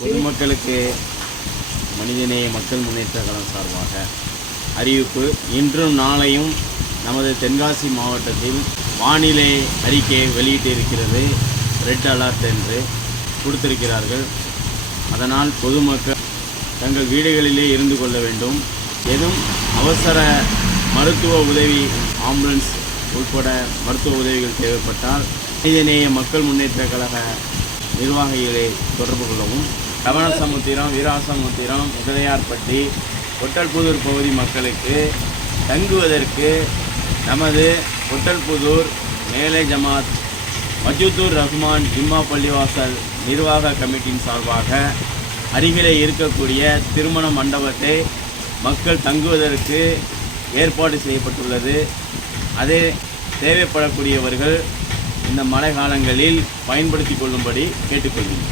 பொதுமக்களுக்கு மனிதநேய மக்கள் முன்னேற்ற கழகம் சார்பாக அறிவிப்பு. இன்றும் நாளையும் நமது தென்காசி மாவட்டத்தில் வானிலை அறிக்கை வெளியிட்டு இருக்கிறது. ரெட் அலர்ட் என்று கொடுத்திருக்கிறார்கள். அதனால் பொதுமக்கள் தங்கள் வீடுகளிலே இருந்து கொள்ள வேண்டும். எதுவும் அவசர மருத்துவ உதவி, ஆம்புலன்ஸ் உட்பட மருத்துவ உதவிகள் தேவைப்பட்டால் மனிதநேய மக்கள் முன்னேற்ற கழக நிர்வாகிகளை தொடர்பு கொள்ளவும். கவனசமுத்திரம், வீராசமுத்திரம், முதலியார்பட்டி, ஒட்டல்புதூர் பகுதி மக்களுக்கு தங்குவதற்கு நமது ஒட்டல்புதூர் மேலே ஜமாத் மஜூத்தூர் ரஹ்மான் ஜிம்மா பள்ளிவாசல் நிர்வாக கமிட்டியின் சார்பாக அருகிலே இருக்கக்கூடிய திருமண மண்டபத்தை மக்கள் தங்குவதற்கு ஏற்பாடு செய்யப்பட்டுள்ளது. அதே தேவைப்படக்கூடியவர்கள் இந்த மழை காலங்களில் பயன்படுத்தி கொள்ளும்படி கேட்டுக்கொள்கிறேன்.